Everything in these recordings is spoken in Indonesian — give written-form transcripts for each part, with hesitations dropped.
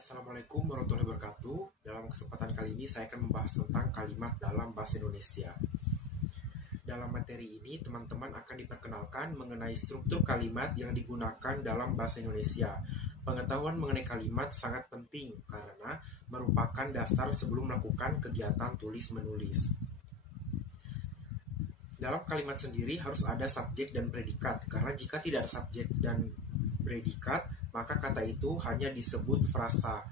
Assalamualaikum warahmatullahi wabarakatuh. Dalam kesempatan kali ini saya akan membahas tentang kalimat dalam bahasa Indonesia. Dalam materi ini, teman-teman akan diperkenalkan mengenai struktur kalimat yang digunakan dalam bahasa Indonesia. Pengetahuan mengenai kalimat sangat penting karena merupakan dasar sebelum melakukan kegiatan tulis-menulis. Dalam kalimat sendiri harus ada subjek dan predikat, karena jika tidak ada subjek dan predikat, maka kata itu hanya disebut frasa.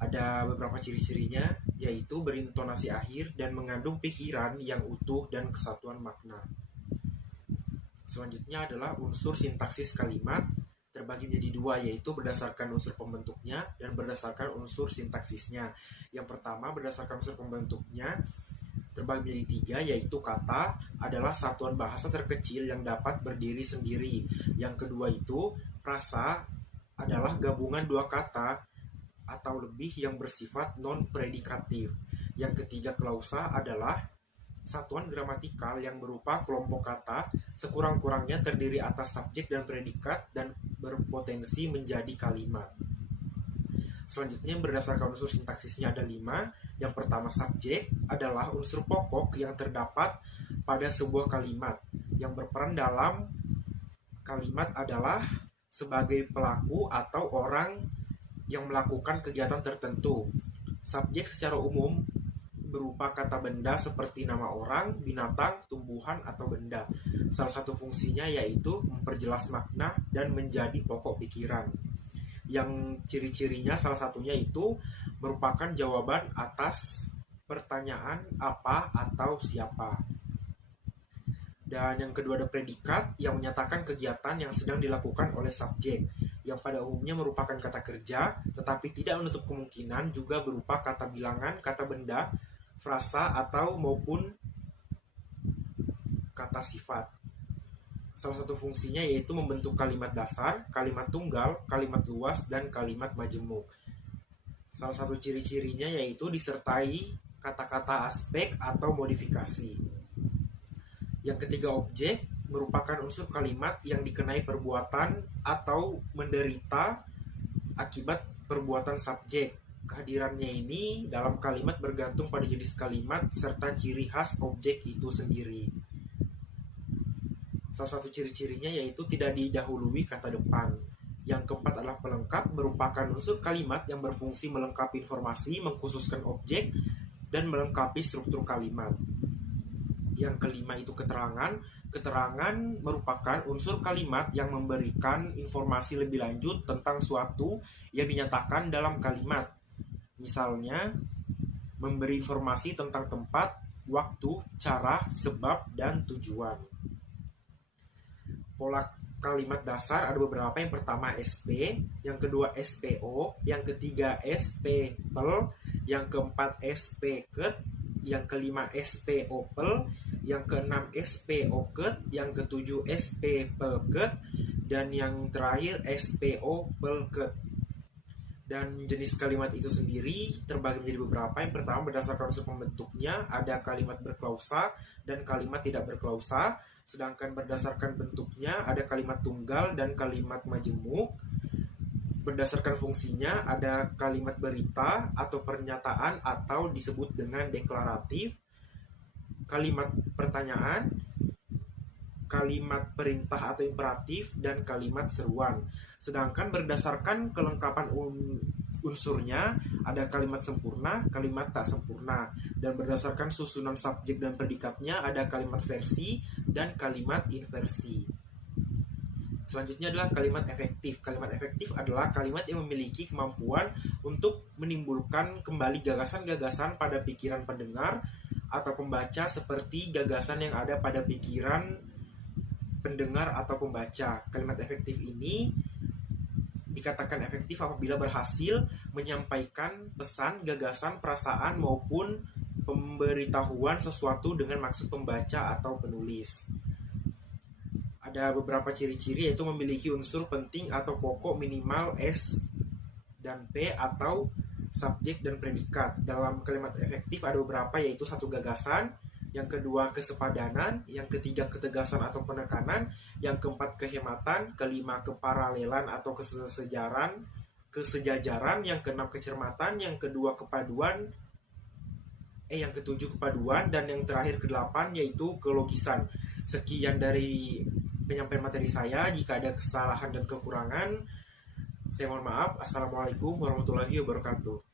Ada beberapa ciri-cirinya, yaitu berintonasi akhir dan mengandung pikiran yang utuh dan kesatuan makna. Selanjutnya adalah unsur sintaksis kalimat, terbagi menjadi dua, yaitu berdasarkan unsur pembentuknya dan berdasarkan unsur sintaksisnya. Yang pertama, berdasarkan unsur pembentuknya, terbagi menjadi tiga, yaitu kata adalah satuan bahasa terkecil yang dapat berdiri sendiri. Yang kedua itu, frasa adalah gabungan dua kata atau lebih yang bersifat non-predikatif. Yang ketiga, klausa adalah satuan gramatikal yang berupa kelompok kata sekurang-kurangnya terdiri atas subjek dan predikat dan berpotensi menjadi kalimat. Selanjutnya berdasarkan unsur sintaksisnya ada 5. Yang pertama, subjek adalah unsur pokok yang terdapat pada sebuah kalimat. Yang berperan dalam kalimat adalah sebagai pelaku atau orang yang melakukan kegiatan tertentu. Subjek secara umum berupa kata benda seperti nama orang, binatang, tumbuhan, atau benda. Salah satu fungsinya yaitu memperjelas makna dan menjadi pokok pikiran. Yang ciri-cirinya salah satunya itu merupakan jawaban atas pertanyaan apa atau siapa. Dan yang kedua ada predikat yang menyatakan kegiatan yang sedang dilakukan oleh subjek, yang pada umumnya merupakan kata kerja, tetapi tidak menutup kemungkinan juga berupa kata bilangan, kata benda, frasa, atau maupun kata sifat. Salah satu fungsinya yaitu membentuk kalimat dasar, kalimat tunggal, kalimat luas, dan kalimat majemuk. Salah satu ciri-cirinya yaitu disertai kata-kata aspek atau modifikasi. Yang ketiga, objek merupakan unsur kalimat yang dikenai perbuatan atau menderita akibat perbuatan subjek. Kehadirannya ini dalam kalimat bergantung pada jenis kalimat serta ciri khas objek itu sendiri. Salah satu ciri-cirinya yaitu tidak didahului kata depan. Yang keempat adalah pelengkap, merupakan unsur kalimat yang berfungsi melengkapi informasi, mengkhususkan objek, dan melengkapi struktur kalimat. Yang kelima itu keterangan. Keterangan merupakan unsur kalimat yang memberikan informasi lebih lanjut tentang suatu yang dinyatakan dalam kalimat. Misalnya, memberi informasi tentang tempat, waktu, cara, sebab, dan tujuan. Pola kalimat dasar ada beberapa. Yang pertama SP, yang kedua SPO, yang ketiga SPPL, yang keempat SPKet, yang kelima SPOPL, yang keenam SPOKet, yang ketujuh SPPLKet, dan yang terakhir SPOPLKet. Dan jenis kalimat itu sendiri terbagi menjadi beberapa. Yang pertama berdasarkan unsur pembentuknya ada kalimat berklausa dan kalimat tidak berklausa. Sedangkan berdasarkan bentuknya ada kalimat tunggal dan kalimat majemuk. Berdasarkan fungsinya ada kalimat berita atau pernyataan atau disebut dengan deklaratif, kalimat pertanyaan, kalimat perintah atau imperatif, dan kalimat seruan. Sedangkan berdasarkan kelengkapan unsurnya ada kalimat sempurna, kalimat tak sempurna, dan berdasarkan susunan subjek dan predikatnya ada kalimat versi dan kalimat inversi. Selanjutnya adalah kalimat efektif. Kalimat efektif adalah kalimat yang memiliki kemampuan untuk menimbulkan kembali gagasan-gagasan pada pikiran pendengar atau pembaca seperti gagasan yang ada pada pikiran pendengar atau pembaca. Kalimat efektif ini dikatakan efektif apabila berhasil menyampaikan pesan, gagasan, perasaan maupun pemberitahuan sesuatu dengan maksud pembaca atau penulis. Ada beberapa ciri-ciri yaitu memiliki unsur penting atau pokok minimal S dan P atau subjek dan predikat. Dalam kalimat efektif ada beberapa yaitu satu gagasan, yang kedua kesepadanan, yang ketiga ketegasan atau penekanan, yang keempat kehematan, kelima keparalelan atau kesejaran, kesejajaran, yang keenam kecermatan, yang kedua kepaduan, yang ketujuh kepaduan, dan yang terakhir kedelapan yaitu kelogisan. Sekian dari penyampaian materi saya. Jika ada kesalahan dan kekurangan, saya mohon maaf. Assalamualaikum warahmatullahi wabarakatuh.